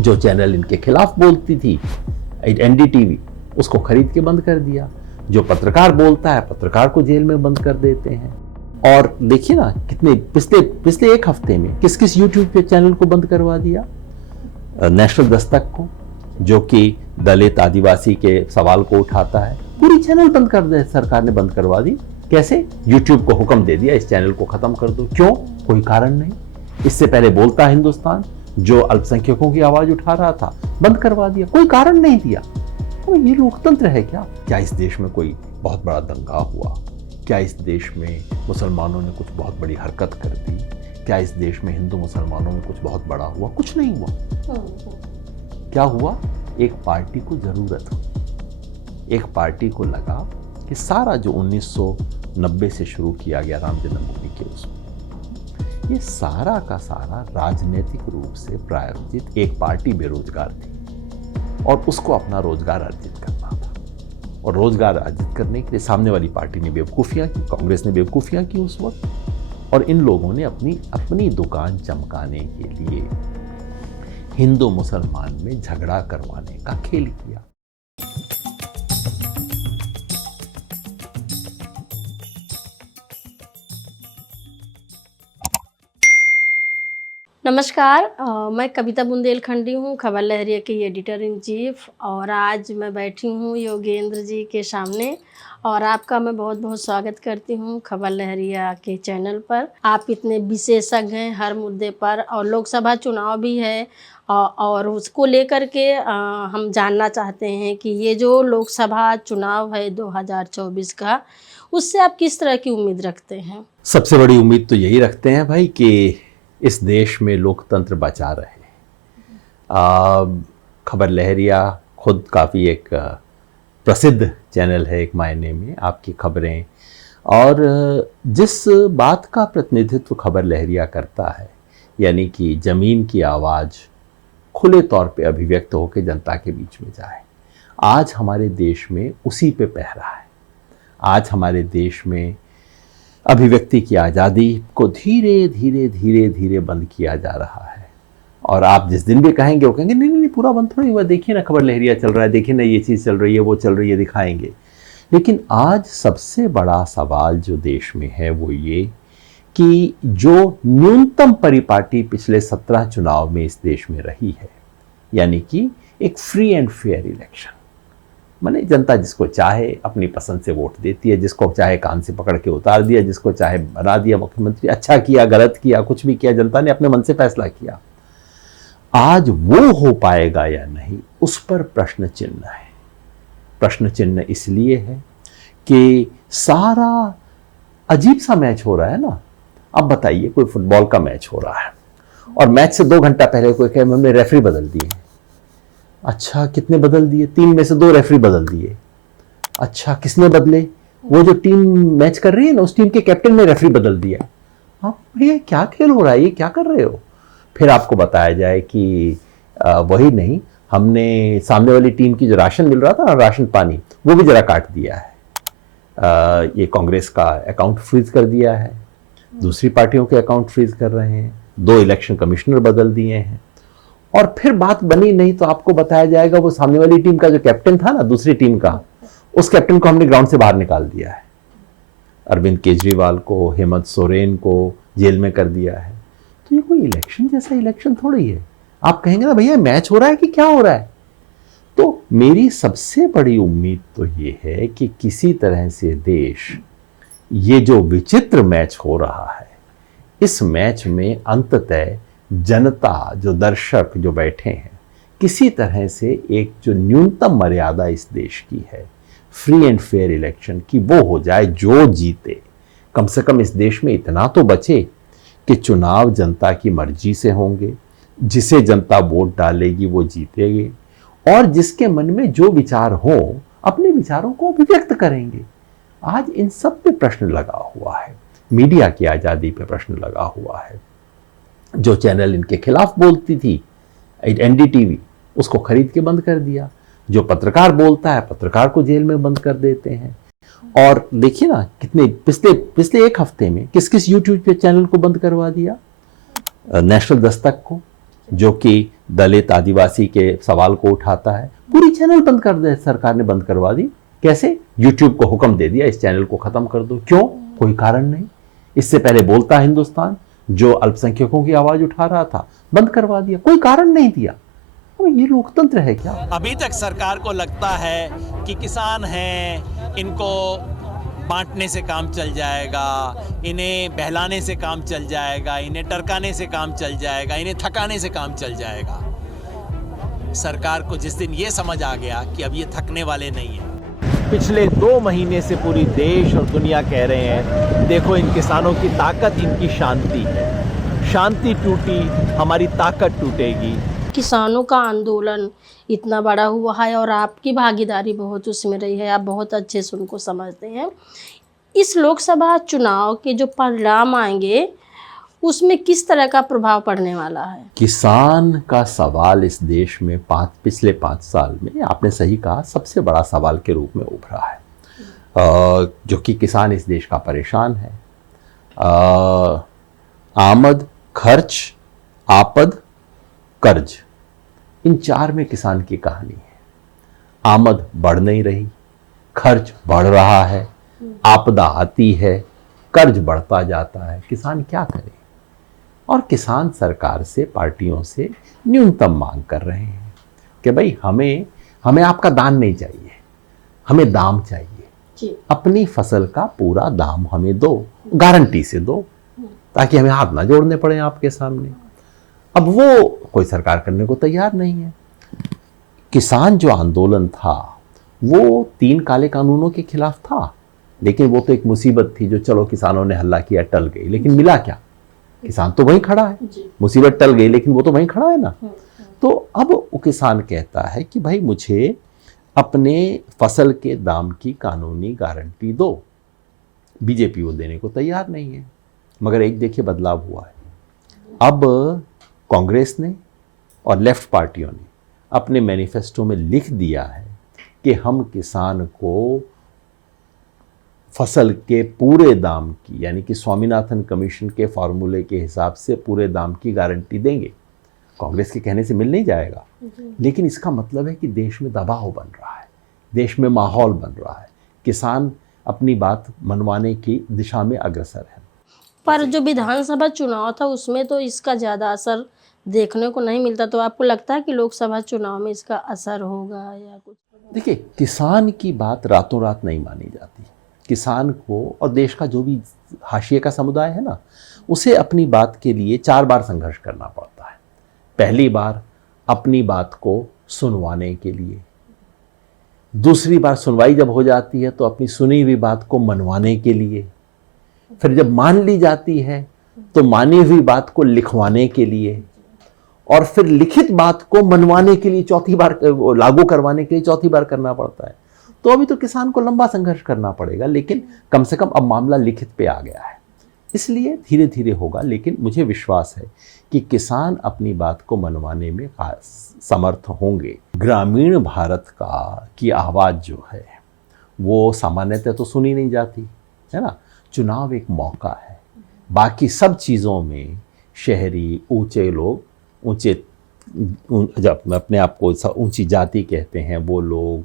जो चैनल इनके खिलाफ बोलती थी एनडीटीवी, उसको खरीद के बंद कर दिया। जो पत्रकार बोलता है, पत्रकार को जेल में बंद कर देते हैं। और देखिए ना, कितने पिछले एक हफ्ते में किस किस यूट्यूब पे चैनल को बंद करवा दिया। नेशनल दस्तक को, जो कि दलित आदिवासी के सवाल को उठाता है, पूरी चैनल बंद कर दे, सरकार ने बंद करवा दी। कैसे? यूट्यूब को हुक्म दे दिया, इस चैनल को खत्म कर दो। क्यों? कोई कारण नहीं। इससे पहले बोलता हिंदुस्तान, जो अल्पसंख्यकों की आवाज उठा रहा था, बंद करवा दिया, कोई कारण नहीं दिया। तो ये लोकतंत्र है क्या? क्या इस देश में कोई बहुत बड़ा दंगा हुआ? क्या इस देश में मुसलमानों ने कुछ बहुत बड़ी हरकत कर दी? क्या इस देश में हिंदू मुसलमानों में कुछ बहुत बड़ा हुआ? कुछ नहीं हुआ। क्या हुआ? एक पार्टी को जरूरत हुई। एक पार्टी को लगा कि सारा जो 1990 से शुरू किया गया राम जन्मभूमि के उसमें, ये सारा का सारा राजनीतिक रूप से प्रायोजित एक पार्टी बेरोजगार थी और उसको अपना रोजगार अर्जित करना था। और रोजगार अर्जित करने के लिए सामने वाली पार्टी ने बेवकूफियां की, कांग्रेस ने बेवकूफियां की उस वक्त। और इन लोगों ने अपनी दुकान चमकाने के लिए हिंदू मुसलमान में झगड़ा करवाने का खेल किया। नमस्कार, मैं कविता बुंदेलखंडी हूँ, खबर लहरिया की एडिटर इन चीफ। और आज मैं बैठी हूँ योगेंद्र जी के सामने और आपका मैं बहुत बहुत स्वागत करती हूँ खबर लहरिया के चैनल पर। आप इतने विशेषज्ञ हैं हर मुद्दे पर, और लोकसभा चुनाव भी है और उसको लेकर के हम जानना चाहते हैं कि ये जो लोकसभा चुनाव है 2024 का, उससे आप किस तरह की उम्मीद रखते हैं? सबसे बड़ी उम्मीद तो यही रखते हैं भाई कि इस देश में लोकतंत्र बचा रहे। खबर लहरिया खुद काफ़ी एक प्रसिद्ध चैनल है एक मायने में, आपकी खबरें और जिस बात का प्रतिनिधित्व खबर लहरिया करता है, यानी कि ज़मीन की आवाज़ खुले तौर पे अभिव्यक्त होकर जनता के बीच में जाए, आज हमारे देश में उसी पे पहरा है। आज हमारे देश में अभिव्यक्ति की आज़ादी को धीरे धीरे धीरे धीरे बंद किया जा रहा है। और आप जिस दिन भी कहेंगे वो कहेंगे नहीं नहीं पूरा बंद थोड़ी हुआ, देखिए ना खबर लहरिया चल रहा है, देखिए ना ये चीज़ चल रही है, वो चल रही है, दिखाएंगे। लेकिन आज सबसे बड़ा सवाल जो देश में है वो ये कि जो न्यूनतम परिपाटी पिछले 17 चुनाव में इस देश में रही है, यानी कि एक फ्री एंड फेयर इलेक्शन, माने जनता जिसको चाहे अपनी पसंद से वोट देती है, जिसको चाहे कान से पकड़ के उतार दिया, जिसको चाहे बना दिया मुख्यमंत्री, अच्छा किया गलत किया कुछ भी किया, जनता ने अपने मन से फैसला किया। आज वो हो पाएगा या नहीं, उस पर प्रश्न चिन्ह है। प्रश्न चिन्ह इसलिए है कि सारा अजीब सा मैच हो रहा है ना। अब बताइए, कोई फुटबॉल का मैच हो रहा है और मैच से 2 घंटा पहले कोई कहे हमने रेफरी बदल दिए। अच्छा, कितने बदल दिए? 3 में से 2 रेफरी बदल दिए। अच्छा, किसने बदले? वो जो टीम मैच कर रही है ना, उस टीम के कैप्टन ने रेफरी बदल दिया। हाँ भैया, क्या खेल हो रहा है, ये क्या कर रहे हो? फिर आपको बताया जाए कि वही नहीं, हमने सामने वाली टीम की जो राशन मिल रहा था ना, राशन पानी, वो भी जरा काट दिया है। ये कांग्रेस का अकाउंट फ्रीज कर दिया है, दूसरी पार्टियों के अकाउंट फ्रीज कर रहे हैं, 2 इलेक्शन कमिश्नर बदल दिए हैं। और फिर बात बनी नहीं तो आपको बताया जाएगा वो सामने वाली टीम का जो कैप्टन था ना, दूसरी टीम का, उस कैप्टन को हमने ग्राउंड से बाहर निकाल दिया है। अरविंद केजरीवाल को, हेमंत सोरेन को जेल में कर दिया है। तो ये कोई इलेक्शन जैसा इलेक्शन थोड़ी है। आप कहेंगे ना भैया मैच हो रहा है कि क्या हो रहा है। तो मेरी सबसे बड़ी उम्मीद तो ये है कि किसी तरह से देश, ये जो विचित्र मैच हो रहा है, इस मैच में अंततः जनता, जो दर्शक जो बैठे हैं, किसी तरह से एक जो न्यूनतम मर्यादा इस देश की है फ्री एंड फेयर इलेक्शन की, वो हो जाए। जो जीते, कम से कम इस देश में इतना तो बचे कि चुनाव जनता की मर्जी से होंगे, जिसे जनता वोट डालेगी वो जीतेगी, और जिसके मन में जो विचार हो अपने विचारों को अभिव्यक्त करेंगे। आज इन सब पे प्रश्न लगा हुआ है, मीडिया की आज़ादी पे प्रश्न लगा हुआ है। जो चैनल इनके खिलाफ बोलती थी एनडीटीवी, उसको खरीद के बंद कर दिया। जो पत्रकार बोलता है, पत्रकार को जेल में बंद कर देते हैं। और देखिए ना, कितने पिछले एक हफ्ते में किस किस यूट्यूब पे चैनल को बंद करवा दिया। नेशनल दस्तक को, जो कि दलित आदिवासी के सवाल को उठाता है, पूरी चैनल बंद कर दे, सरकार ने बंद करवा दी। कैसे? यूट्यूब को हुक्म दे दिया इस चैनल को खत्म कर दो। क्यों? कोई कारण नहीं। इससे पहले बोलता हिंदुस्तान जो अल्पसंख्यकों की आवाज उठा रहा था, बंद करवा दिया, कोई कारण नहीं दिया। ये लोकतंत्र है क्या? अभी तक सरकार को लगता है कि किसान हैं, इनको बांटने से काम चल जाएगा, इन्हें बहलाने से काम चल जाएगा, इन्हें टरकाने से काम चल जाएगा, इन्हें थकाने से काम चल जाएगा। सरकार को जिस दिन ये समझ आ गया कि अब ये थकने वाले नहीं हैं। पिछले 2 महीने से पूरी देश और दुनिया कह रहे हैं, देखो इन किसानों की ताकत, इनकी शांति है। शांति टूटी, हमारी ताकत टूटेगी। किसानों का आंदोलन इतना बड़ा हुआ है और आपकी भागीदारी बहुत उसमें रही है, आप बहुत अच्छे से उनको समझते हैं। इस लोकसभा चुनाव के जो परिणाम आएंगे उसमें किस तरह का प्रभाव पड़ने वाला है? किसान का सवाल इस देश में पिछले 5 साल में, आपने सही कहा, सबसे बड़ा सवाल के रूप में उभरा है, जो कि किसान इस देश का परेशान है। आमद, खर्च, आपद, कर्ज, इन 4 में किसान की कहानी है। आमद बढ़ नहीं रही, खर्च बढ़ रहा है, आपदा आती है, कर्ज बढ़ता जाता है। किसान क्या करे? और किसान सरकार से, पार्टियों से न्यूनतम मांग कर रहे हैं कि भाई हमें आपका दान नहीं चाहिए, हमें दाम चाहिए। अपनी फसल का पूरा दाम हमें दो, गारंटी से दो, ताकि हमें हाथ ना जोड़ने पड़े आपके सामने। अब वो कोई सरकार करने को तैयार नहीं है। किसान जो आंदोलन था वो 3 काले कानूनों के खिलाफ था, लेकिन वो तो एक मुसीबत थी जो चलो किसानों ने हल्ला किया, टल गई। लेकिन मिला क्या? किसान तो वहीं खड़ा है। मुसीबत टल गई लेकिन वो तो वहीं खड़ा है ना। तो अब वो किसान कहता है कि भाई मुझे अपने फसल के दाम की कानूनी गारंटी दो। बीजेपी वो देने को तैयार नहीं है। मगर एक देखिए बदलाव हुआ है। अब कांग्रेस ने और लेफ्ट पार्टियों ने अपने मैनिफेस्टो में लिख दिया है कि हम किसान को फसल के पूरे दाम की, यानी कि स्वामीनाथन कमीशन के फॉर्मूले के हिसाब से पूरे दाम की गारंटी देंगे। कांग्रेस के कहने से मिल नहीं जाएगा, लेकिन इसका मतलब है कि देश में दबाव बन रहा है, देश में माहौल बन रहा है, किसान अपनी बात मनवाने की दिशा में अग्रसर है। पर जो विधानसभा चुनाव था उसमें तो इसका ज़्यादा असर देखने को नहीं मिलता, तो आपको लगता है कि लोकसभा चुनाव में इसका असर होगा या कुछ? देखिए, किसान की बात रातों रात नहीं मानी जाती। किसान को और देश का जो भी हाशिए का समुदाय है ना, उसे अपनी बात के लिए 4 बार संघर्ष करना पड़ता है। पहली बार अपनी बात को सुनवाने के लिए, दूसरी बार सुनवाई जब हो जाती है तो अपनी सुनी हुई बात को मनवाने के लिए, फिर जब मान ली जाती है तो मानी हुई बात को लिखवाने के लिए, और फिर लिखित बात को मनवाने के लिए चौथी बार, लागू करवाने के लिए चौथी बार करना पड़ता है। तो अभी तो किसान को लंबा संघर्ष करना पड़ेगा, लेकिन कम से कम अब मामला लिखित पे आ गया है, इसलिए धीरे धीरे होगा। लेकिन मुझे विश्वास है कि किसान अपनी बात को मनवाने में समर्थ होंगे। ग्रामीण भारत की आवाज़ जो है वो सामान्यतः तो सुनी नहीं जाती है ना। चुनाव एक मौका है। बाकी सब चीज़ों में शहरी, ऊंचे लोग, जब अपने आप को ऊंची जाति कहते हैं वो लोग,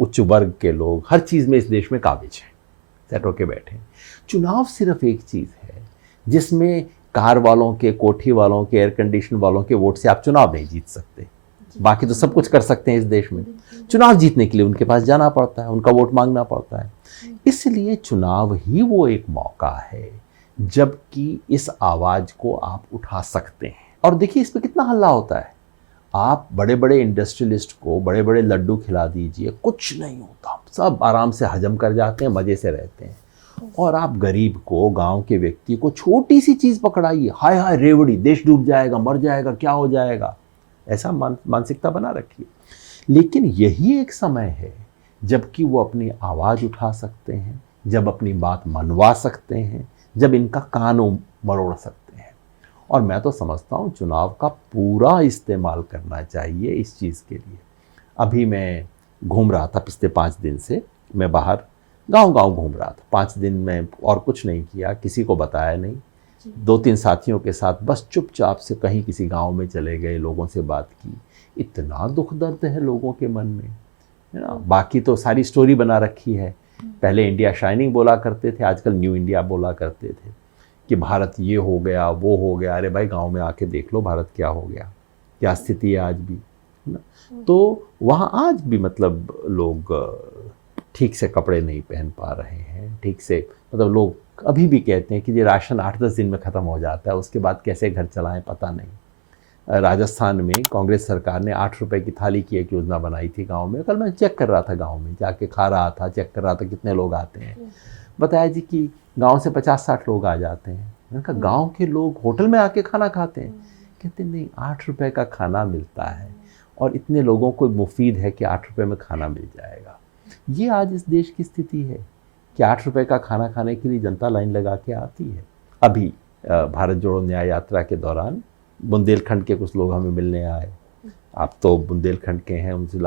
उच्च वर्ग के लोग, हर चीज़ में इस देश में काबिज हैं, सेट होके बैठे। चुनाव सिर्फ एक चीज़ है जिसमें कार वालों के, कोठी वालों के, एयर कंडीशन वालों के वोट से आप चुनाव नहीं जीत सकते। बाकी तो सब कुछ कर सकते हैं इस देश में। चुनाव जीतने के लिए उनके पास जाना पड़ता है, उनका वोट मांगना पड़ता है। इसलिए चुनाव ही वो एक मौका है जबकि इस आवाज़ को आप उठा सकते हैं। और देखिए इसमें कितना हल्ला होता है। आप बड़े बड़े इंडस्ट्रियलिस्ट को बड़े बड़े लड्डू खिला दीजिए, कुछ नहीं होता, सब आराम से हजम कर जाते हैं, मज़े से रहते हैं। और आप गरीब को, गांव के व्यक्ति को छोटी सी चीज़ पकड़ाइए, हाय हाय रेवड़ी, देश डूब जाएगा, मर जाएगा, क्या हो जाएगा, ऐसा मानसिकता बना रखिए। लेकिन यही एक समय है जबकि वो अपनी आवाज़ उठा सकते हैं, जब अपनी बात मनवा सकते हैं, जब इनका कान मरोड़ सकते हैं। और मैं तो समझता हूँ चुनाव का पूरा इस्तेमाल करना चाहिए इस चीज़ के लिए। अभी मैं घूम रहा था, पिछले 5 दिन से मैं बाहर गांव-गांव घूम रहा था। 5 दिन में और कुछ नहीं किया, किसी को बताया नहीं, 2-3 साथियों के साथ बस चुपचाप से कहीं किसी गांव में चले गए, लोगों से बात की। इतना दुख दर्द है लोगों के मन में, है ना। बाकी तो सारी स्टोरी बना रखी है। पहले इंडिया शाइनिंग बोला करते थे, आजकल न्यू इंडिया बोला करते थे कि भारत ये हो गया, वो हो गया। अरे भाई, गांव में आके देख लो भारत क्या हो गया, क्या स्थिति है आज भी, है ना। तो वहाँ आज भी मतलब लोग ठीक से कपड़े नहीं पहन पा रहे हैं, ठीक से मतलब लोग अभी भी कहते हैं कि ये राशन 8-10 दिन में ख़त्म हो जाता है, उसके बाद कैसे घर चलाएं पता नहीं। राजस्थान में कांग्रेस सरकार ने 8 रुपए की थाली की एक योजना बनाई थी गांव में। कल मैं चेक कर रहा था, गांव में जाके खा रहा था, चेक कर रहा था कितने लोग आते हैं। बताया जी कि गांव से 50-60 लोग आ जाते हैं। मैंने कहा गांव के लोग होटल में आके खाना खाते हैं? कहते नहीं, 8 रुपए का खाना मिलता है और इतने लोगों को मुफीद है कि 8 रुपए में खाना मिल जाएगा। ये आज इस देश की स्थिति है कि 8 रुपए का खाना खाने के लिए जनता लाइन लगा के आती है। अभी भारत जोड़ो न्याय यात्रा के दौरान बुंदेलखंड के कुछ लोग हमें मिलने आए। आप तो बुंदेलखंड के हैं, उनसे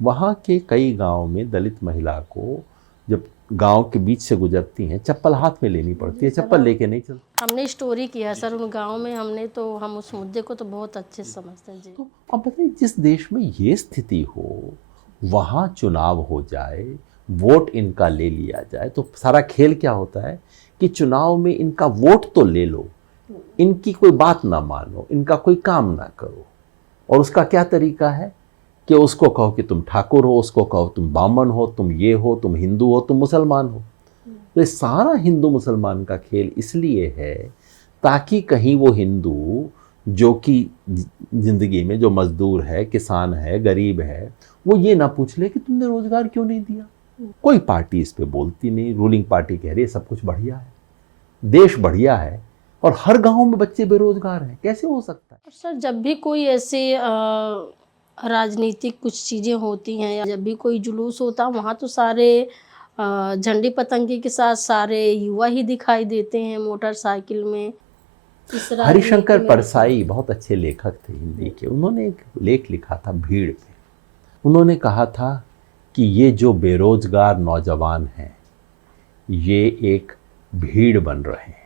वहाँ के कई गांव में दलित महिला को जब गांव के बीच से गुजरती हैं चप्पल हाथ में लेनी पड़ती है, चप्पल लेके नहीं चलती। हमने स्टोरी किया सर उन गांव में, हमने तो हम उस मुद्दे को तो बहुत अच्छे से समझते हैं जी। तो अब बताइए, जिस देश में ये स्थिति हो वहाँ चुनाव हो जाए, वोट इनका ले लिया जाए, तो सारा खेल क्या होता है कि चुनाव में इनका वोट तो ले लो, इनकी कोई बात ना मानो, इनका कोई काम ना करो। और उसका क्या तरीका है कि उसको कहो कि तुम ठाकुर हो, उसको कहो तुम ब्राह्मण हो, तुम ये हो, तुम हिंदू हो, तुम मुसलमान हो। तो ये सारा हिंदू मुसलमान का खेल इसलिए है ताकि कहीं वो हिंदू जो कि जिंदगी में जो मजदूर है, किसान है, गरीब है, वो ये ना पूछ ले कि तुमने रोजगार क्यों नहीं दिया। कोई पार्टी इस पे बोलती नहीं, रूलिंग पार्टी कह रही है सब कुछ बढ़िया है, देश बढ़िया है, और हर गांव में बच्चे बेरोजगार हैं। कैसे हो सकता है? सर जब भी कोई ऐसे राजनीतिक कुछ चीज़ें होती हैं या जब भी कोई जुलूस होता है, वहाँ तो सारे झंडी पतंगी के साथ सारे युवा ही दिखाई देते हैं मोटरसाइकिल में। हरिशंकर परसाई बहुत अच्छे लेखक थे हिंदी के। उन्होंने एक लेख लिखा था भीड़ पे। उन्होंने कहा था कि ये जो बेरोजगार नौजवान हैं ये एक भीड़ बन रहे हैं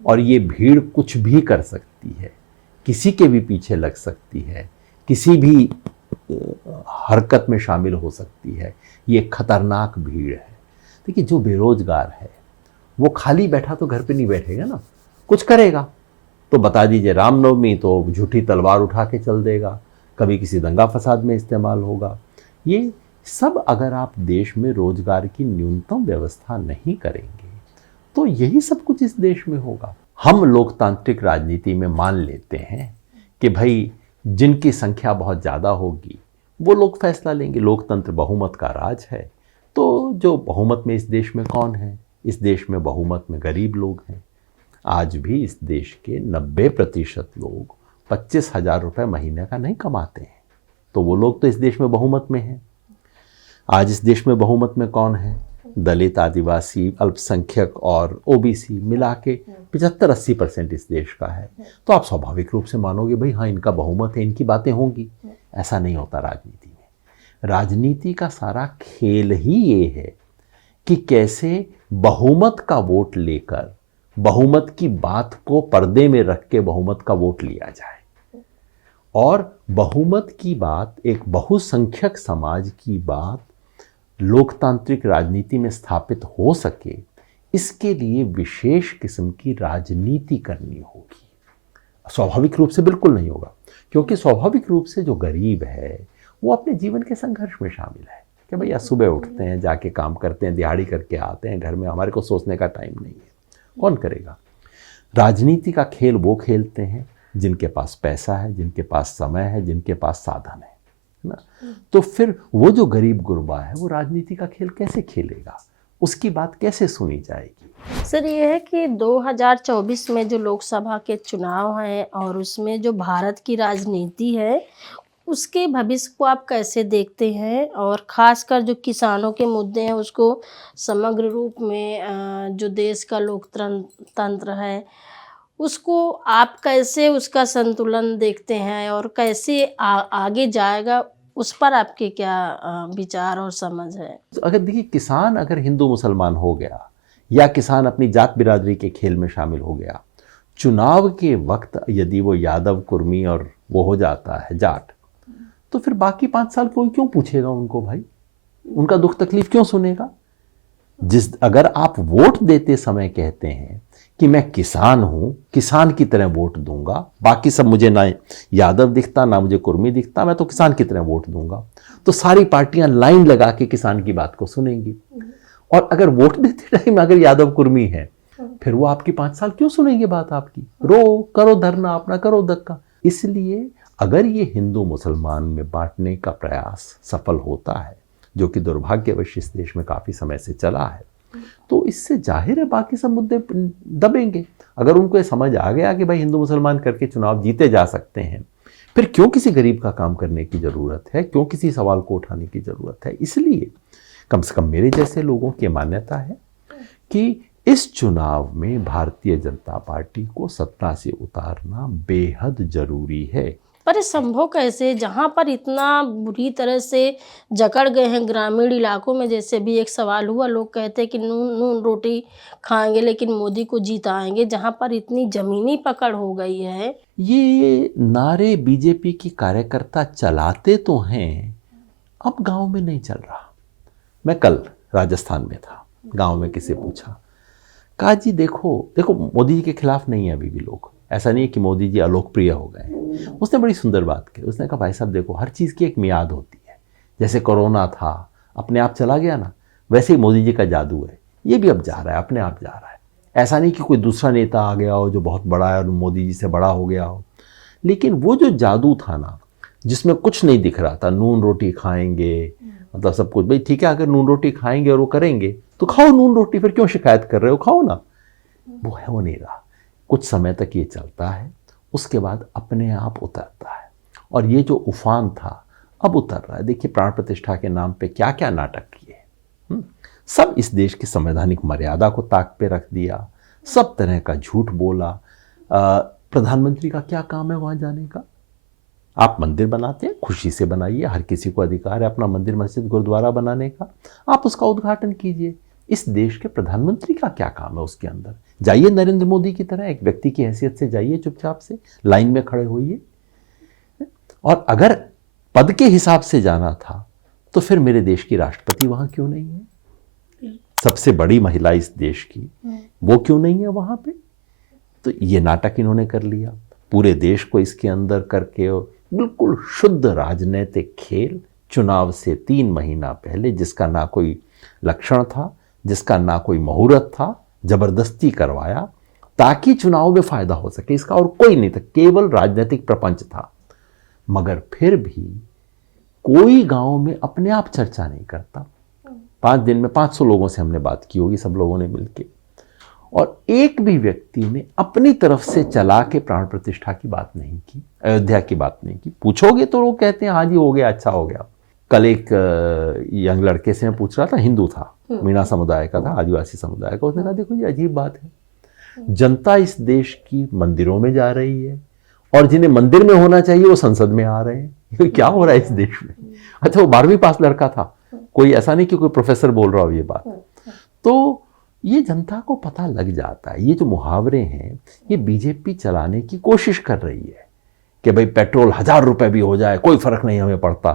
और ये भीड़ कुछ भी कर सकती है, किसी के भी पीछे लग सकती है, किसी भी हरकत में शामिल हो सकती है। ये खतरनाक भीड़ है। देखिए, जो बेरोजगार है वो खाली बैठा तो घर पे नहीं बैठेगा ना, कुछ करेगा। तो बता दीजिए, रामनवमी तो झूठी तलवार उठा के चल देगा, कभी किसी दंगा फसाद में इस्तेमाल होगा। ये सब अगर आप देश में रोजगार की न्यूनतम व्यवस्था नहीं करेंगे तो यही सब कुछ इस देश में होगा। हम लोकतांत्रिक राजनीति में मान लेते हैं कि भाई जिनकी संख्या बहुत ज़्यादा होगी वो लोग फैसला लेंगे। लोकतंत्र बहुमत का राज है। तो जो बहुमत में इस देश में कौन है? इस देश में बहुमत में गरीब लोग हैं। आज भी इस देश के 90% लोग 25,000 रुपये महीने का नहीं कमाते हैं, तो वो लोग तो इस देश में बहुमत में हैं। आज इस देश में बहुमत में कौन है? दलित, आदिवासी, अल्पसंख्यक और ओबीसी मिला के 75-80% इस देश का है। तो आप स्वाभाविक रूप से मानोगे भाई हाँ, इनका बहुमत है, इनकी बातें होंगी। ऐसा नहीं होता राजनीति में। राजनीति का सारा खेल ही ये है कि कैसे बहुमत का वोट लेकर बहुमत की बात को पर्दे में रख के बहुमत का वोट लिया जाए और बहुमत की बात, एक बहुसंख्यक समाज की बात लोकतांत्रिक राजनीति में स्थापित हो सके, इसके लिए विशेष किस्म की राजनीति करनी होगी। स्वाभाविक रूप से बिल्कुल नहीं होगा, क्योंकि स्वाभाविक रूप से जो गरीब है वो अपने जीवन के संघर्ष में शामिल है कि भैया सुबह उठते हैं, जाके काम करते हैं, दिहाड़ी करके आते हैं घर में, हमारे को सोचने का टाइम नहीं है। कौन करेगा? राजनीति का खेल वो खेलते हैं जिनके पास पैसा है, जिनके पास समय है, जिनके पास साधन है ना। तो फिर वो जो गरीब गुरबा है वो राजनीति का खेल कैसे खेलेगा? उसकी बात कैसे सुनी जाएगी? सर ये है कि 2024 में जो लोकसभा के चुनाव हैं और उसमें जो भारत की राजनीति है उसके भविष्य को आप कैसे देखते हैं, और ख़ासकर जो किसानों के मुद्दे हैं उसको समग्र रूप में जो देश का लोकतंत्र है उसको आप कैसे उसका संतुलन देखते हैं और कैसे आगे जाएगा, उस पर आपके क्या विचार और समझ है? अगर देखिए, किसान अगर हिंदू मुसलमान हो गया या किसान अपनी जात बिरादरी के खेल में शामिल हो गया चुनाव के वक्त यदि वो यादव, कुर्मी और वो हो जाता है जाट, तो फिर बाकी 5 साल कोई क्यों पूछेगा उनको भाई? उनका दुख तकलीफ क्यों सुनेगा? अगर आप वोट देते समय कहते हैं कि मैं किसान हूं, किसान की तरह वोट दूंगा, बाकी सब मुझे ना यादव दिखता ना मुझे कुर्मी दिखता, मैं तो किसान की तरह वोट दूंगा, तो सारी पार्टियां लाइन लगा के किसान की बात को सुनेंगी। और अगर वोट देते टाइम अगर यादव कुर्मी है, फिर वो आपकी 5 साल क्यों सुनेंगे बात आपकी? रो, करो धरना अपना, करो धक्का। इसलिए अगर ये हिंदू मुसलमान में बांटने का प्रयास सफल होता है, जो कि दुर्भाग्यवश इस देश में काफ़ी समय से चला है, तो इससे जाहिर है बाकी सब मुद्दे दबेंगे। अगर उनको ये समझ आ गया कि भाई हिंदू मुसलमान करके चुनाव जीते जा सकते हैं, फिर क्यों किसी गरीब का काम करने की ज़रूरत है, क्यों किसी सवाल को उठाने की ज़रूरत है? इसलिए कम से कम मेरे जैसे लोगों की मान्यता है कि इस चुनाव में भारतीय जनता पार्टी को सत्ता से उतारना बेहद ज़रूरी है। पर ये संभव कैसे, जहाँ पर इतना बुरी तरह से जकड़ गए हैं ग्रामीण इलाकों में? जैसे भी एक सवाल हुआ, लोग कहते हैं कि नून रोटी खाएंगे लेकिन मोदी को जिताएंगे, जहाँ पर इतनी जमीनी पकड़ हो गई है। ये नारे बीजेपी की कार्यकर्ता चलाते तो हैं, अब गांव में नहीं चल रहा। मैं कल राजस्थान में था, गांव में किसी पूछा, कहा जी देखो मोदी जी के खिलाफ नहीं है अभी भी लोग, ऐसा नहीं है कि मोदी जी अलोकप्रिय हो गए। उसने बड़ी सुंदर बात की, उसने कहा भाई साहब देखो, हर चीज़ की एक मियाद होती है। जैसे कोरोना था, अपने आप चला गया ना, वैसे ही मोदी जी का जादू है, ये भी अब जा रहा है, अपने आप जा रहा है। ऐसा नहीं कि कोई दूसरा नेता आ गया हो जो बहुत बड़ा है और मोदी जी से बड़ा हो गया हो, लेकिन वो जो जादू था ना, जिसमें कुछ नहीं दिख रहा था, नून रोटी खाएंगे, मतलब सब कुछ, भाई ठीक है, अगर नून रोटी खाएंगे और वो करेंगे तो खाओ नून रोटी, फिर क्यों शिकायत कर रहे हो, खाओ ना। वो नहीं रहा। कुछ समय तक ये चलता है, उसके बाद अपने आप उतरता है, और ये जो उफान था अब उतर रहा है। देखिए प्राण प्रतिष्ठा के नाम पे क्या क्या नाटक किए, सब इस देश की संवैधानिक मर्यादा को ताक पे रख दिया, सब तरह का झूठ बोला। प्रधानमंत्री का क्या काम है वहाँ जाने का? आप मंदिर बनाते हैं, खुशी से बनाइए, हर किसी को अधिकार है अपना मंदिर, मस्जिद, गुरुद्वारा बनाने का, आप उसका उद्घाटन कीजिए। इस देश के प्रधानमंत्री का क्या काम है उसके अंदर? जाइए नरेंद्र मोदी की तरह एक व्यक्ति की हैसियत से जाइए, चुपचाप से लाइन में खड़े होइए। और अगर पद के हिसाब से जाना था तो फिर मेरे देश की राष्ट्रपति वहां क्यों नहीं है? सबसे बड़ी महिला इस देश की, वो क्यों नहीं है वहां पे? तो ये नाटक इन्होंने कर लिया, पूरे देश को इसके अंदर करके, बिल्कुल शुद्ध राजनीतिक खेल। चुनाव से 3 महीना पहले, जिसका ना कोई लक्षण था, जिसका ना कोई मुहूर्त था, जबरदस्ती करवाया ताकि चुनाव में फायदा हो सके, इसका और कोई नहीं था, केवल राजनीतिक प्रपंच था। मगर फिर भी कोई गांव में अपने आप चर्चा नहीं करता। 5 दिन में 500 लोगों से हमने बात की होगी, सब लोगों ने मिलकर, और एक भी व्यक्ति ने अपनी तरफ से चला के प्राण प्रतिष्ठा की बात नहीं की, अयोध्या की बात नहीं की। पूछोगे तो लोग कहते हैं हाँ जी हो गया, अच्छा हो गया। कल एक यंग लड़के से मैं पूछ रहा था, हिंदू था, मीणा समुदाय का था, आदिवासी समुदाय का। उसने कहा देखो ये अजीब बात है, जनता इस देश की मंदिरों में जा रही है और जिन्हें मंदिर में होना चाहिए वो संसद में आ रहे हैं। क्या हो रहा है इस देश में? अच्छा वो 12वीं पास लड़का था, कोई ऐसा नहीं कि कोई प्रोफेसर बोल रहा हो ये बात। तो ये जनता को पता लग जाता है। ये जो मुहावरे हैं ये बीजेपी चलाने की कोशिश कर रही है कि भाई पेट्रोल 1000 रुपए भी हो जाए कोई फर्क नहीं हमें पड़ता।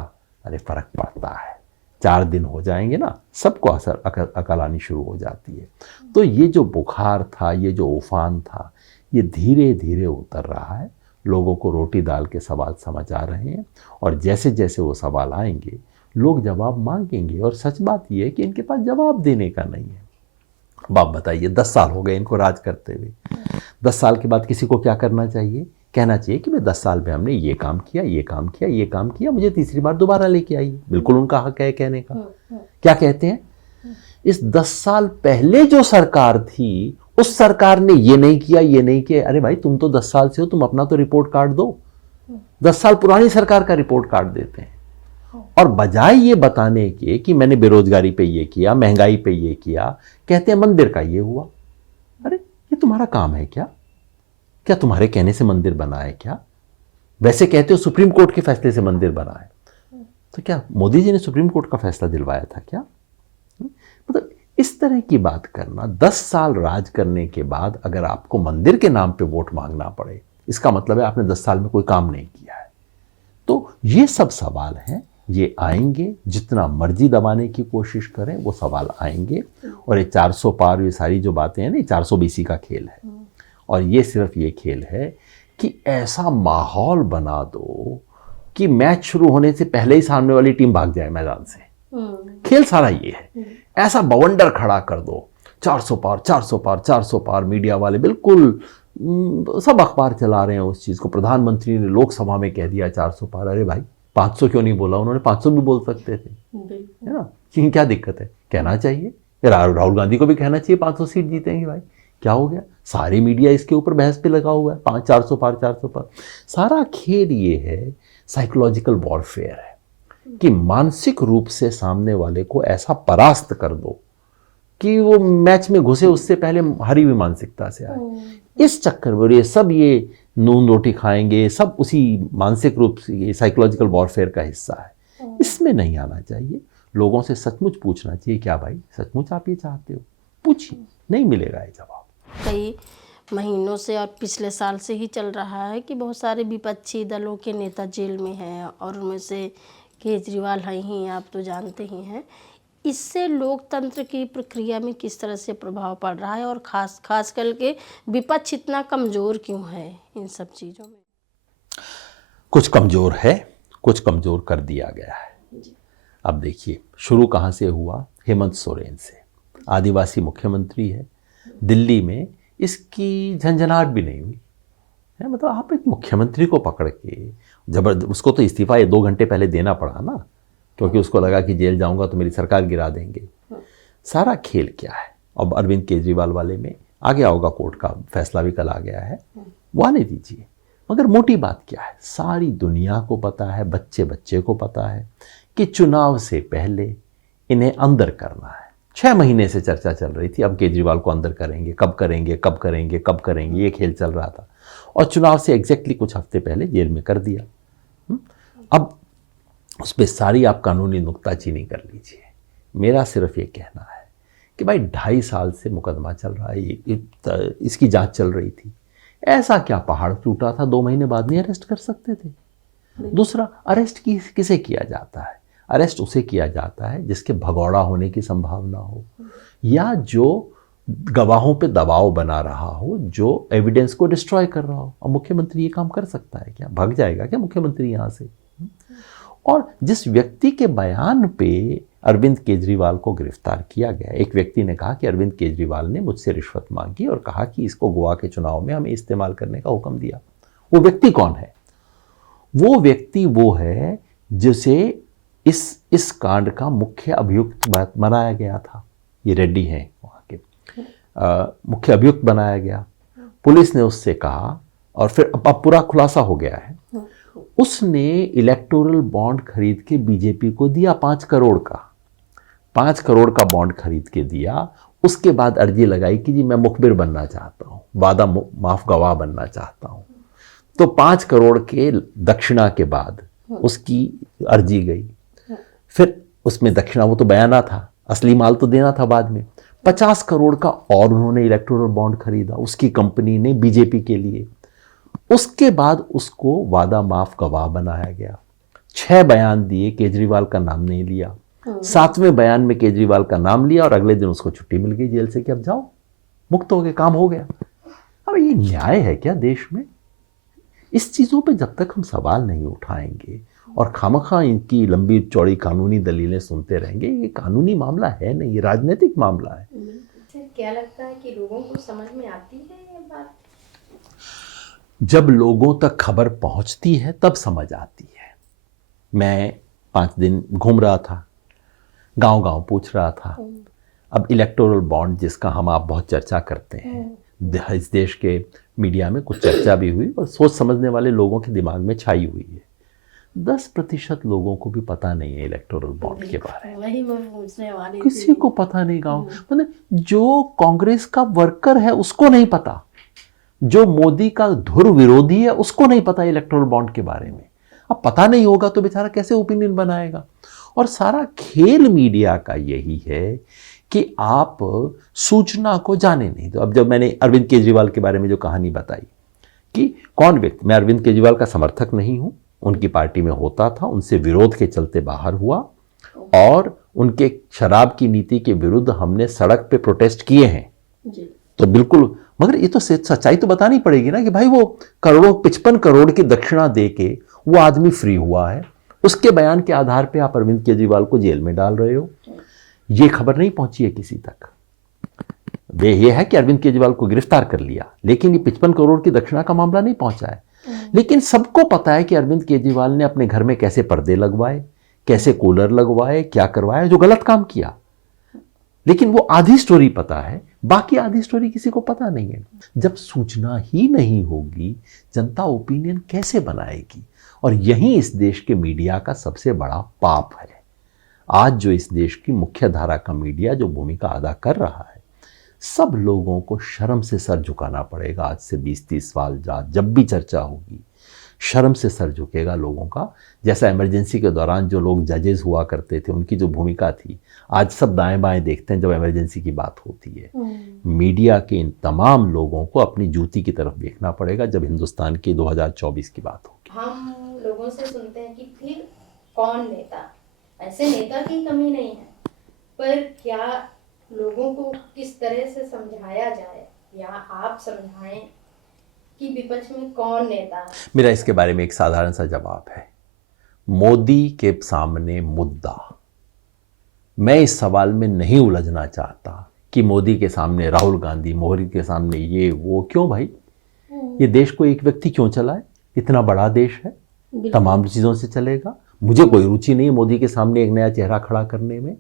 अरे फर्क पड़ता है, 4 दिन हो जाएंगे ना, सबको अकल आनी शुरू हो जाती है। तो ये जो बुखार था, ये जो उफान था, ये धीरे धीरे उतर रहा है। लोगों को रोटी दाल के सवाल समझ आ रहे हैं, और जैसे जैसे वो सवाल आएंगे लोग जवाब मांगेंगे। और सच बात ये है कि इनके पास जवाब देने का नहीं है। बाप बताइए, 10 साल हो गए इनको राज करते हुए। 10 साल के बाद किसी को क्या करना चाहिए? कहना चाहिए कि भाई 10 साल में हमने ये काम किया, ये काम किया, ये काम किया, मुझे तीसरी बार दोबारा लेके आइए। बिल्कुल उनका हक है कहने का। क्या कहते हैं? इस 10 साल पहले जो सरकार थी उस सरकार ने ये नहीं किया, ये नहीं किया। अरे भाई तुम तो 10 साल से हो, तुम अपना तो रिपोर्ट कार्ड दो। 10 साल पुरानी सरकार का रिपोर्ट कार्ड देते हैं, और बजाय ये बताने के कि मैंने बेरोजगारी पे ये किया, महंगाई पे ये किया, कहते हैं मंदिर का ये हुआ। अरे ये तुम्हारा काम है क्या? क्या तुम्हारे कहने से मंदिर बना है क्या? वैसे कहते हो सुप्रीम कोर्ट के फैसले से मंदिर बना है, तो क्या मोदी जी ने सुप्रीम कोर्ट का फैसला दिलवाया था क्या? मतलब इस तरह की बात करना, 10 साल राज करने के बाद अगर आपको मंदिर के नाम पे वोट मांगना पड़े, इसका मतलब है आपने 10 साल में कोई काम नहीं किया है। तो ये सब सवाल हैं, ये आएंगे, जितना मर्जी दबाने की कोशिश करें वो सवाल आएंगे। और ये 400 पार, ये सारी जो बातें हैं ना, 420 का खेल है। और ये सिर्फ ये खेल है कि ऐसा माहौल बना दो कि मैच शुरू होने से पहले ही सामने वाली टीम भाग जाए मैदान से। खेल सारा ये है, ऐसा बवंडर खड़ा कर दो, 400 पार 400 पार 400 पार। मीडिया वाले बिल्कुल सब अखबार चला रहे हैं उस चीज़ को। प्रधानमंत्री ने लोकसभा में कह दिया 400 पार। अरे भाई 500 क्यों नहीं बोला? उन्होंने 500 भी बोल सकते थे, है ना? कि क्या दिक्कत है? कहना चाहिए। राहुल गांधी को भी कहना चाहिए 500 सीट जीतेंगे। भाई क्या हो गया? सारी मीडिया इसके ऊपर बहस पे लगा हुआ है, 400 पार 400 पार। सारा खेल ये है, साइकोलॉजिकल वॉरफेयर है कि मानसिक रूप से सामने वाले को ऐसा परास्त कर दो कि वो मैच में घुसे उससे पहले हारी हुई मानसिकता से आए। इस चक्कर में ये सब, ये नून रोटी खाएंगे, सब उसी मानसिक रूप से, ये साइकोलॉजिकल वॉरफेयर का हिस्सा है। इसमें नहीं आना चाहिए। लोगों से सचमुच पूछना चाहिए, क्या भाई सचमुच आप ये चाहते हो? पूछिए, नहीं मिलेगा ये जवाब। कई महीनों से और पिछले साल से ही चल रहा है कि बहुत सारे विपक्षी दलों के नेता जेल में हैं और उनमें से केजरीवाल हैं ही, आप तो जानते ही हैं। इससे लोकतंत्र की प्रक्रिया में किस तरह से प्रभाव पड़ रहा है और खास करके विपक्ष इतना कमज़ोर क्यों है इन सब चीज़ों में? कुछ कमज़ोर है, कुछ कमज़ोर कर दिया गया है। अब देखिए, शुरू कहाँ से हुआ? हेमंत सोरेन से। आदिवासी मुख्यमंत्री है, दिल्ली में इसकी झंझनाहट भी नहीं हुई है। मतलब आप एक मुख्यमंत्री को पकड़ के जबरदस्त, उसको तो इस्तीफा 2 घंटे पहले देना पड़ा ना, क्योंकि उसको लगा कि जेल जाऊंगा तो मेरी सरकार गिरा देंगे। सारा खेल क्या है? अब अरविंद केजरीवाल वाले में आ गया होगा, कोर्ट का फैसला भी कल आ गया है, वो आने दीजिए। मगर मोटी बात क्या है? सारी दुनिया को पता है, बच्चे बच्चे को पता है कि चुनाव से पहले इन्हें अंदर करना है। 6 महीने से चर्चा चल रही थी, अब केजरीवाल को अंदर करेंगे, कब करेंगे कब करेंगे कब करेंगे, ये खेल चल रहा था। और चुनाव से एग्जैक्टली कुछ हफ्ते पहले जेल में कर दिया। अब उस पर सारी आप कानूनी नुक्ताचीनी कर लीजिए। मेरा सिर्फ ये कहना है कि भाई 2.5 साल से मुकदमा चल रहा है, इसकी जांच चल रही थी। ऐसा क्या पहाड़ टूटा था 2 महीने बाद नहीं अरेस्ट कर सकते थे? दूसरा, अरेस्ट किसे किया जाता है? अरेस्ट उसे किया जाता है जिसके भगौड़ा होने की संभावना हो, या जो गवाहों पे दबाव बना रहा हो, जो एविडेंस को डिस्ट्रॉय कर रहा हो। और मुख्यमंत्री ये काम कर सकता है क्या? भाग जाएगा क्या मुख्यमंत्री यहाँ से? और जिस व्यक्ति के बयान पे अरविंद केजरीवाल को गिरफ्तार किया गया, एक व्यक्ति ने कहा कि अरविंद केजरीवाल ने मुझसे रिश्वत मांगी और कहा कि इसको गोवा के चुनाव में हमें इस्तेमाल करने का हुक्म दिया। वो व्यक्ति कौन है? वो व्यक्ति वो है जिसे इस कांड का मुख्य अभियुक्त बनाया गया था। ये रेड्डी हैं वहाँ के, मुख्य अभियुक्त बनाया गया। पुलिस ने उससे कहा, और फिर अब पूरा खुलासा हो गया है, उसने इलेक्टोरल बॉन्ड खरीद के बीजेपी को दिया 5 करोड़ का। 5 करोड़ का बॉन्ड खरीद के दिया। उसके बाद अर्जी लगाई कि जी मैं मुखबिर बनना चाहता हूँ, वादा माफ गवाह बनना चाहता हूँ। तो 5 करोड़ के दक्षिणा के बाद उसकी अर्जी गई। फिर उसमें दक्षिणा, वो तो बयाना था, असली माल तो देना था बाद में। 50 करोड़ का और उन्होंने इलेक्टोरल बॉन्ड खरीदा उसकी कंपनी ने बीजेपी के लिए। उसके बाद उसको वादा माफ गवाह बनाया गया। 6 बयान दिए, केजरीवाल का नाम नहीं लिया। 7वें बयान में केजरीवाल का नाम लिया और अगले दिन उसको छुट्टी मिल गई जेल से कि अब जाओ, मुक्त हो गए, काम हो गया। अब ये न्याय है क्या देश में? इस चीज़ों पे जब तक हम सवाल नहीं उठाएंगे और खामखा इनकी लंबी चौड़ी कानूनी दलीलें सुनते रहेंगे, ये कानूनी मामला है नहीं, ये राजनीतिक मामला है। सर, क्या लगता है कि लोगों को समझ में आती है ये बात? जब लोगों तक खबर पहुंचती है तब समझ आती है। मैं 5 दिन घूम रहा था, गांव-गांव पूछ रहा था। अब इलेक्टोरल बॉन्ड जिसका हम आप बहुत चर्चा करते हैं, इस देश के मीडिया में कुछ चर्चा भी हुई और सोच समझने वाले लोगों के दिमाग में छाई हुई है। 10% लोगों को भी पता नहीं है इलेक्टोरल बॉन्ड के बारे में। वही मैं पूछने वाली थी। किसी को पता नहीं। गाँव मतलब जो कांग्रेस का वर्कर है उसको नहीं पता, जो मोदी का धुर विरोधी है उसको नहीं पता इलेक्टोरल बॉन्ड के बारे में। अब पता नहीं होगा तो बेचारा कैसे ओपिनियन बनाएगा? और सारा खेल मीडिया का यही है कि आप सूचना को जाने नहीं दो। अब जब मैंने अरविंद केजरीवाल के बारे में जो कहानी बताई कि कौन व्यक्ति, मैं अरविंद केजरीवाल का समर्थक नहीं हूं, उनकी पार्टी में होता था, उनसे विरोध के चलते बाहर हुआ और उनके शराब की नीति के विरुद्ध हमने सड़क पे प्रोटेस्ट किए हैं जी। तो बिल्कुल, मगर ये तो सच्चाई तो बतानी पड़ेगी ना कि भाई वो 55 करोड़ की दक्षिणा दे के वो आदमी फ्री हुआ है, उसके बयान के आधार पे आप अरविंद केजरीवाल को जेल में डाल रहे हो। ये खबर नहीं पहुंची है किसी तक। वे ये है कि अरविंद केजरीवाल को गिरफ्तार कर लिया, लेकिन ये 55 करोड़ की दक्षिणा का मामला नहीं पहुंचा है। लेकिन सबको पता है कि अरविंद केजरीवाल ने अपने घर में कैसे पर्दे लगवाए, कैसे कूलर लगवाए, क्या करवाया, जो गलत काम किया। लेकिन वो आधी स्टोरी पता है, बाकी आधी स्टोरी किसी को पता नहीं है। जब सूचना ही नहीं होगी, जनता ओपिनियन कैसे बनाएगी? और यही इस देश के मीडिया का सबसे बड़ा पाप है। आज जो इस देश की मुख्य धारा का मीडिया जो भूमिका अदा कर रहा है, सब लोगों को शर्म से सर झुकाना पड़ेगा। आज से 20-30 साल जब भी चर्चा होगी, शर्म से सर झुकेगा लोगों का। जैसा इमरजेंसी के दौरान जो लोग जजेस हुआ करते थे, उनकी जो भूमिका थी, आज सब दाएं बाएं देखते हैं जब इमरजेंसी की बात होती है। मीडिया के इन तमाम लोगों को अपनी जूती की तरफ देखना पड़ेगा जब हिंदुस्तान की 2024 की बात होगी। हम लोगों से सुनते हैं कि फिर कौन नेता, ऐसे नेता की कमी नहीं है, पर क्या लोगों को किस तरह से समझाया जाए या आप समझाएं कि विपक्ष में कौन नेता है? मेरा इसके बारे में एक साधारण सा जवाब है, मोदी के सामने मुद्दा। मैं इस सवाल में नहीं उलझना चाहता कि मोदी के सामने राहुल गांधी, मोदी के सामने ये वो। क्यों भाई? ये देश को एक व्यक्ति क्यों चलाए? इतना बड़ा देश है, तमाम चीज़ों से चलेगा। मुझे कोई रुचि नहीं मोदी के सामने एक नया चेहरा खड़ा करने में।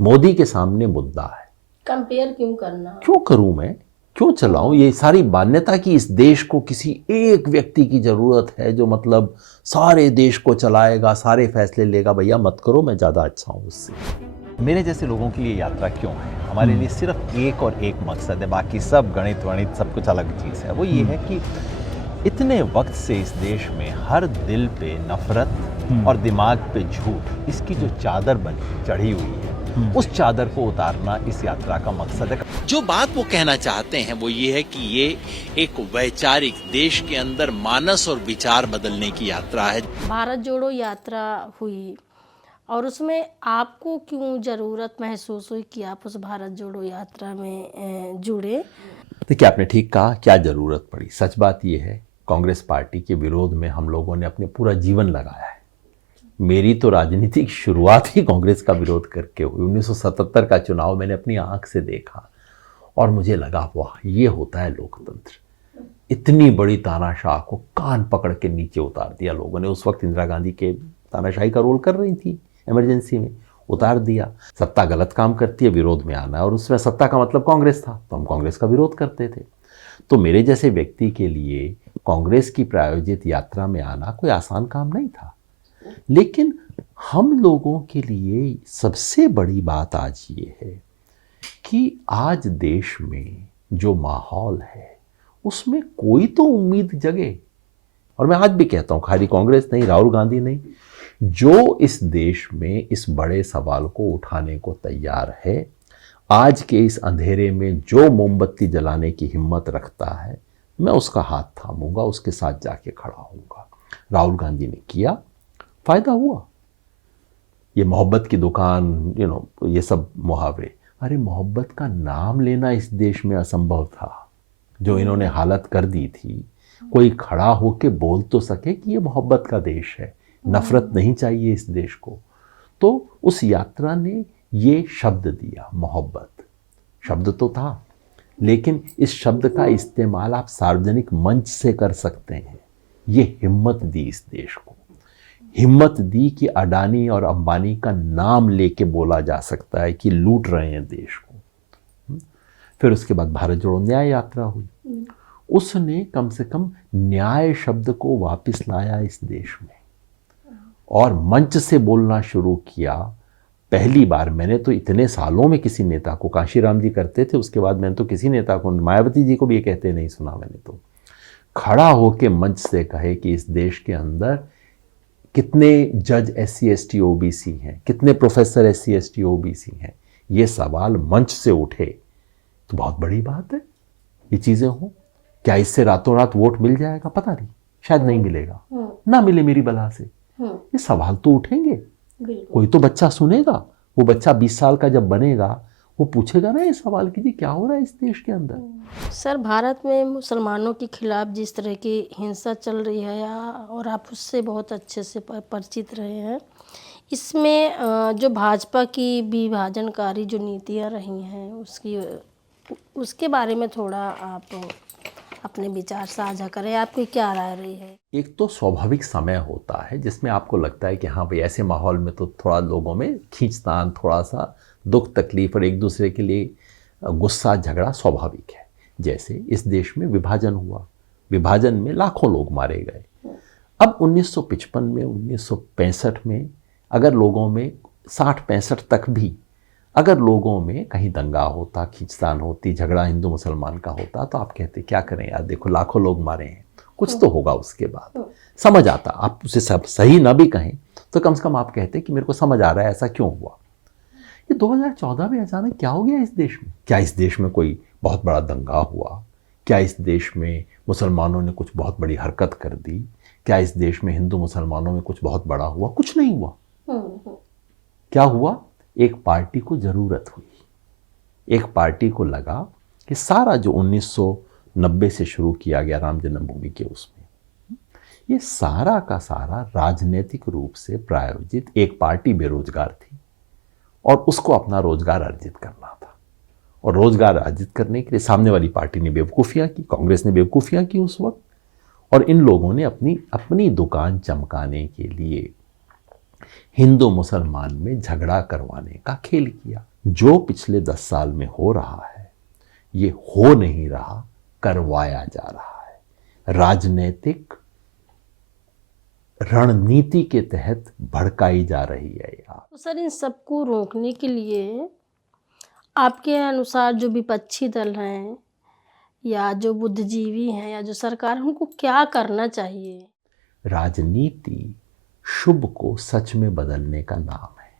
मोदी के सामने मुद्दा है। कंपेयर क्यों करना? क्यों करूं मैं, क्यों चलाऊं? ये सारी मान्यता कि इस देश को किसी एक व्यक्ति की जरूरत है जो मतलब सारे देश को चलाएगा, सारे फैसले लेगा, भैया मत करो, मैं ज़्यादा अच्छा हूं उससे। मेरे जैसे लोगों के लिए यात्रा क्यों है? हमारे लिए सिर्फ एक और एक मकसद है, बाकी सब गणित वणित सब कुछ अलग चीज़ है। वो ये है कि इतने वक्त से इस देश में हर दिल पे नफरत और दिमाग पे झूठ, इसकी जो चादर बनी चढ़ी हुई है, उस चादर को उतारना इस यात्रा का मकसद है। जो बात वो कहना चाहते हैं वो ये है कि ये एक वैचारिक, देश के अंदर मानस और विचार बदलने की यात्रा है। भारत जोड़ो यात्रा हुई और उसमें आपको क्यों ज़रूरत महसूस हुई कि आप उस भारत जोड़ो यात्रा में जुड़े? देखिए, आपने ठीक कहा, क्या ज़रूरत पड़ी। सच बात यह है, कांग्रेस पार्टी के विरोध में हम लोगों ने अपने पूरा जीवन लगाया है। मेरी तो राजनीतिक शुरुआत ही कांग्रेस का विरोध करके हुई। 1977 का चुनाव मैंने अपनी आंख से देखा और मुझे लगा वाह, ये होता है लोकतंत्र। इतनी बड़ी तानाशाह को कान पकड़ के नीचे उतार दिया लोगों ने। उस वक्त इंदिरा गांधी के तानाशाही का रोल कर रही थी, इमरजेंसी में उतार दिया। सत्ता गलत काम करती है, विरोध में आना, और उसमें सत्ता का मतलब कांग्रेस था, तो हम कांग्रेस का विरोध करते थे। तो मेरे जैसे व्यक्ति के लिए कांग्रेस की प्रायोजित यात्रा में आना कोई आसान काम नहीं था। लेकिन हम लोगों के लिए सबसे बड़ी बात आज ये है कि आज देश में जो माहौल है उसमें कोई तो उम्मीद जगे। और मैं आज भी कहता हूँ, खाली कांग्रेस नहीं, राहुल गांधी नहीं, जो इस देश में इस बड़े सवाल को उठाने को तैयार है, आज के इस अंधेरे में जो मोमबत्ती जलाने की हिम्मत रखता है, मैं उसका हाथ थामूंगा, उसके साथ जाके खड़ा होऊंगा। राहुल गांधी ने किया, फायदा हुआ। ये मोहब्बत की दुकान, ये सब मुहावरे, अरे मोहब्बत का नाम लेना इस देश में असंभव था। जो इन्होंने हालत कर दी थी, कोई खड़ा होके बोल तो सके कि ये मोहब्बत का देश है, नफरत नहीं चाहिए इस देश को। तो उस यात्रा ने ये शब्द दिया, मोहब्बत। शब्द तो था, लेकिन इस शब्द का इस्तेमाल आप सार्वजनिक मंच से कर सकते हैं। ये हिम्मत दी इस देश को, हिम्मत दी कि अडानी और अंबानी का नाम लेके बोला जा सकता है कि लूट रहे हैं देश को। फिर उसके बाद भारत जोड़ो न्याय यात्रा हुई। उसने कम से कम न्याय शब्द को वापस लाया इस देश में और मंच से बोलना शुरू किया। पहली बार मैंने तो इतने सालों में किसी नेता को, काशीराम जी करते थे, उसके बाद मैंने तो किसी नेता को, मायावती जी को भी ये कहते नहीं सुना मैंने, तो खड़ा होके मंच से कहे कि इस देश के अंदर कितने जज SC ST OBC हैं, कितने प्रोफेसर SC ST OBC हैं। ये सवाल मंच से उठे तो बहुत बड़ी बात है। ये चीज़ें हों, क्या इससे रातों रात वोट मिल जाएगा? पता नहीं, शायद नहीं मिलेगा, ना मिले मेरी बला से। ये सवाल तो उठेंगे, कोई तो बच्चा सुनेगा, वो बच्चा 20 साल का जब बनेगा वो पूछेगा ना ये सवाल कि जी क्या हो रहा है इस देश के अंदर। सर, भारत में मुसलमानों के खिलाफ जिस तरह की हिंसा चल रही है और आप उससे बहुत अच्छे से परिचित रहे हैं, इसमें जो भाजपा की विभाजनकारी जो नीतियां रही हैं उसके बारे में थोड़ा आप अपने विचार साझा करें, आपकी क्या राय रही है? एक तो स्वाभाविक समय होता है जिसमें आपको लगता है कि हाँ भाई ऐसे माहौल में तो थोड़ा लोगों में खींचतान, थोड़ा सा दुख तकलीफ और एक दूसरे के लिए गुस्सा झगड़ा स्वाभाविक है। जैसे इस देश में विभाजन हुआ, विभाजन में लाखों लोग मारे गए। अब 1955 में, 1965 में अगर लोगों में 60-65 तक भी अगर लोगों में कहीं दंगा होता, खींचतान होती, झगड़ा हिंदू मुसलमान का होता तो आप कहते क्या करें यार, देखो लाखों लोग मारे हैं, कुछ तो होगा। उसके बाद समझ आता, आप उसे सब सही ना भी कहें तो कम से कम आप कहते कि मेरे को समझ आ रहा है ऐसा क्यों हुआ। ये 2014 में अचानक क्या हो गया इस देश में? क्या इस देश में कोई बहुत बड़ा दंगा हुआ? क्या इस देश में मुसलमानों ने कुछ बहुत बड़ी हरकत कर दी? क्या इस देश में हिंदू मुसलमानों में कुछ बहुत बड़ा हुआ? कुछ नहीं हुआ। क्या हुआ? एक पार्टी को ज़रूरत हुई, एक पार्टी को लगा कि सारा जो 1990 से शुरू किया गया राम जन्मभूमि के उसमें, ये सारा का सारा राजनीतिक रूप से प्रायोजित, एक पार्टी बेरोजगार थी और उसको अपना रोजगार अर्जित करना था। और रोजगार अर्जित करने के लिए सामने वाली पार्टी ने बेवकूफ़ियाँ की, कांग्रेस ने बेवकूफ़ियाँ की उस वक्त, और इन लोगों ने अपनी दुकान चमकाने के लिए हिंदू मुसलमान में झगड़ा करवाने का खेल किया। जो पिछले 10 साल में हो रहा है ये हो नहीं रहा, करवाया जा रहा है। राजनीतिक रणनीति के तहत भड़काई जा रही है यार। तो सर, इन सबको रोकने के लिए आपके अनुसार जो विपक्षी दल हैं या जो बुद्धिजीवी हैं या जो सरकार है, उनको क्या करना चाहिए? राजनीति शुभ को सच में बदलने का नाम है,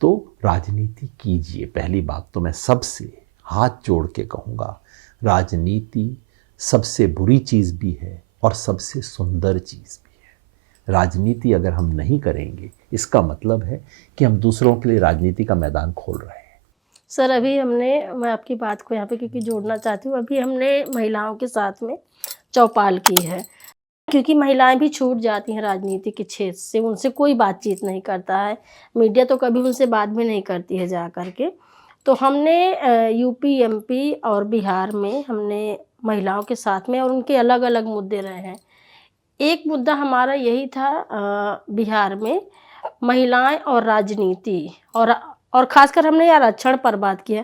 तो राजनीति कीजिए। पहली बात तो मैं सबसे हाथ जोड़ के कहूँगा, राजनीति सबसे बुरी चीज़ भी है और सबसे सुंदर चीज़ भी है। राजनीति अगर हम नहीं करेंगे इसका मतलब है कि हम दूसरों के लिए राजनीति का मैदान खोल रहे हैं। सर, अभी मैं आपकी बात को यहाँ पे क्योंकि जोड़ना चाहती हूँ, अभी हमने महिलाओं के साथ में चौपाल की है, क्योंकि महिलाएं भी छूट जाती हैं राजनीति के क्षेत्र से, उनसे कोई बातचीत नहीं करता है, मीडिया तो कभी उनसे बात भी नहीं करती है जा कर के। तो हमने यूपी, एमपी और बिहार में हमने महिलाओं के साथ में और उनके अलग अलग मुद्दे रहे हैं। एक मुद्दा हमारा यही था बिहार में महिलाएं और राजनीति, और ख़ासकर हमने आरक्षण पर बात किया।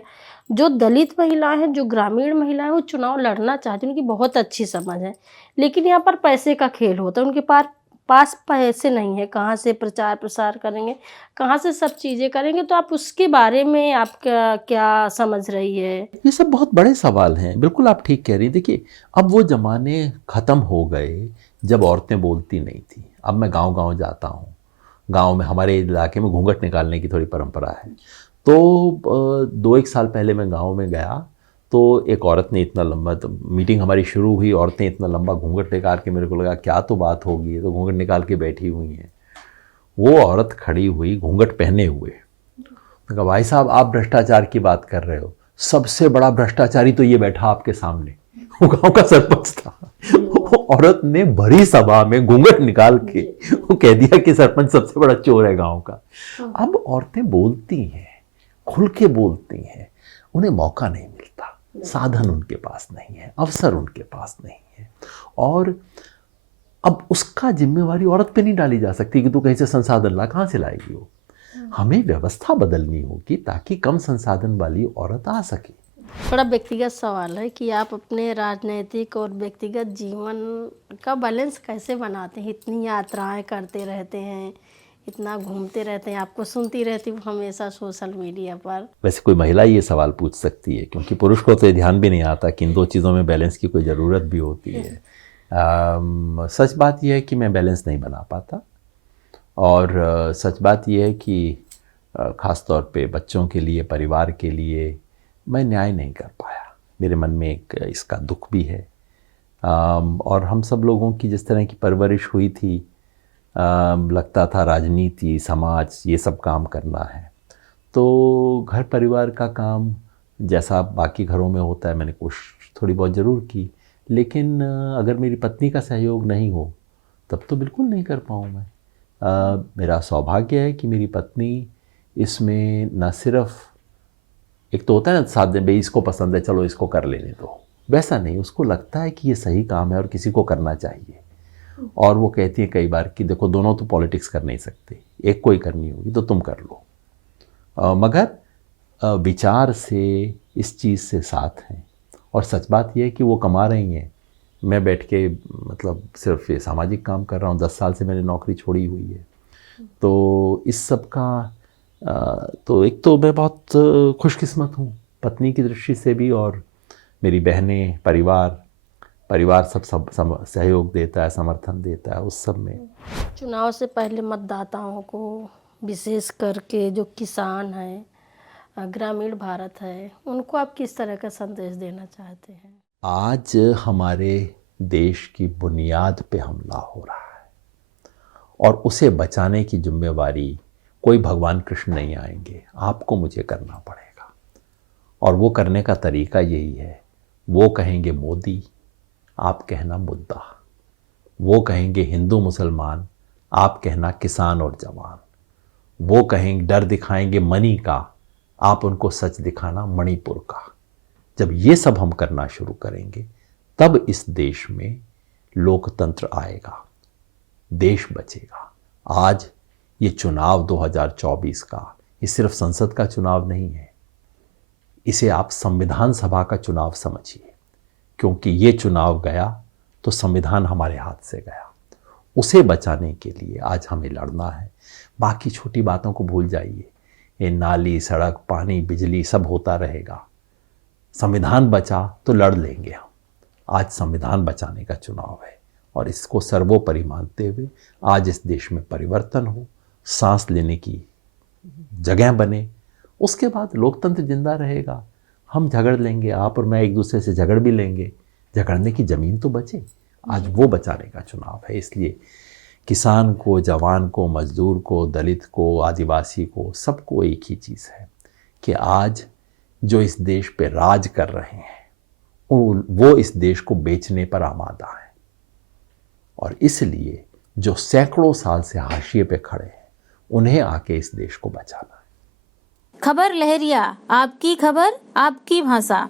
जो दलित महिलाएं हैं, जो ग्रामीण महिलाएं, वो चुनाव लड़ना चाहती हैं, उनकी बहुत अच्छी समझ है, लेकिन यहाँ पर पैसे का खेल होता है। उनके पास पैसे नहीं है, कहाँ से प्रचार प्रसार करेंगे, कहाँ से सब चीज़ें करेंगे? तो आप उसके बारे में आपका क्या समझ रही है? ये सब बहुत बड़े सवाल हैं, बिल्कुल आप ठीक कह रही हैं। देखिए, अब वो ज़माने ख़त्म हो गए जब औरतें बोलती नहीं थी। अब मैं गांव-गांव जाता हूँ, गांव में हमारे इलाके में घूंघट निकालने की थोड़ी परंपरा है। तो 2-1 साल पहले मैं गांव में गया तो एक औरत ने इतना लंबा, तो मीटिंग हमारी शुरू हुई, औरतें इतना लंबा घूंघट निकाल के, मेरे को लगा क्या तो बात होगी, तो घूंघट निकाल के बैठी हुई हैं। वो औरत खड़ी हुई घूंघट पहने हुए, तो कहा भाई साहब आप भ्रष्टाचार की बात कर रहे हो, सबसे बड़ा भ्रष्टाचारी तो ये बैठा आपके सामने। वो गाँव का सरपंच था। वो औरत ने भरी सभा में घूंघट निकाल के वो कह दिया कि सरपंच सबसे बड़ा चोर है गाँव का। अब औरतें बोलती हैं, खुल के बोलती हैं, उन्हें मौका नहीं मिलता, साधन उनके पास नहीं है, अवसर उनके पास नहीं है। और अब उसका जिम्मेवारी औरत पे नहीं डाली जा सकती कि तू कहीं से संसाधन ला, कहाँ से लाएगी वो। हमें व्यवस्था बदलनी होगी ताकि कम संसाधन वाली औरत आ सके। थोड़ा व्यक्तिगत सवाल है कि आप अपने राजनीतिक और व्यक्तिगत जीवन का बैलेंस कैसे बनाते हैं? इतनी यात्राएं करते रहते हैं, इतना घूमते रहते हैं, आपको सुनती रहती हूँ हमेशा सोशल मीडिया पर। वैसे कोई महिला ये सवाल पूछ सकती है, क्योंकि पुरुष को तो ये ध्यान भी नहीं आता कि इन दो चीज़ों में बैलेंस की कोई ज़रूरत भी होती है। सच बात यह है कि मैं बैलेंस नहीं बना पाता, और सच बात यह है कि ख़ास तौर पे बच्चों के लिए, परिवार के लिए मैं न्याय नहीं कर पाया। मेरे मन में एक इसका दुख भी है। और हम सब लोगों की जिस तरह की परवरिश हुई थी, लगता था राजनीति, समाज, ये सब काम करना है। तो घर परिवार का काम जैसा बाकी घरों में होता है, मैंने कोशिश थोड़ी बहुत ज़रूर की, लेकिन अगर मेरी पत्नी का सहयोग नहीं हो तब तो बिल्कुल नहीं कर पाऊँ मैं। मेरा सौभाग्य है कि मेरी पत्नी इसमें न सिर्फ, एक तो होता है ना साथ में, भाई इसको पसंद है चलो इसको कर लेने दो, वैसा नहीं, उसको लगता है कि ये सही काम है और किसी को करना चाहिए। और वो कहती है कई बार कि देखो दोनों तो पॉलिटिक्स कर नहीं सकते, एक को ही करनी होगी तो तुम कर लो। मगर विचार से इस चीज़ से साथ हैं। और सच बात यह है कि वो कमा रही हैं, मैं बैठ के मतलब सिर्फ ये सामाजिक काम कर रहा हूँ। 10 साल से मैंने नौकरी छोड़ी हुई है। तो इस सब का तो एक तो मैं बहुत खुशकिस्मत हूँ पत्नी की दृष्टि से भी, और मेरी बहनें, परिवार सब सहयोग देता है, समर्थन देता है उस सब में। चुनाव से पहले मतदाताओं को, विशेष करके जो किसान हैं, ग्रामीण भारत है, उनको आप किस तरह का संदेश देना चाहते हैं? आज हमारे देश की बुनियाद पे हमला हो रहा है और उसे बचाने की जिम्मेवारी कोई भगवान कृष्ण नहीं आएंगे, आपको मुझे करना पड़ेगा। और वो करने का तरीका यही है, वो कहेंगे मोदी, आप कहना मुद्दा। वो कहेंगे हिंदू मुसलमान, आप कहना किसान और जवान। वो कहेंगे, डर दिखाएंगे मनी का, आप उनको सच दिखाना मणिपुर का। जब ये सब हम करना शुरू करेंगे तब इस देश में लोकतंत्र आएगा, देश बचेगा। आज ये चुनाव 2024 का, ये सिर्फ संसद का चुनाव नहीं है, इसे आप संविधान सभा का चुनाव समझिए, क्योंकि ये चुनाव गया तो संविधान हमारे हाथ से गया। उसे बचाने के लिए आज हमें लड़ना है। बाकी छोटी बातों को भूल जाइए, ये नाली, सड़क, पानी, बिजली सब होता रहेगा। संविधान बचा तो लड़ लेंगे हम। आज संविधान बचाने का चुनाव है और इसको सर्वोपरि मानते हुए आज इस देश में परिवर्तन हो, सांस लेने की जगह बने, उसके बाद लोकतंत्र जिंदा रहेगा। हम झगड़ लेंगे, आप और मैं एक दूसरे से झगड़ भी लेंगे, झगड़ने की ज़मीन तो बचे। आज वो बचाने का चुनाव है। इसलिए किसान को, जवान को, मजदूर को, दलित को, आदिवासी को, सबको एक ही चीज़ है कि आज जो इस देश पे राज कर रहे हैं वो इस देश को बेचने पर आमादा है। और इसलिए जो सैकड़ों साल से हाशिए पे खड़े हैं, उन्हें आके इस देश को बचाना है। खबर लहरिया, आपकी खबर, आपकी भाषा।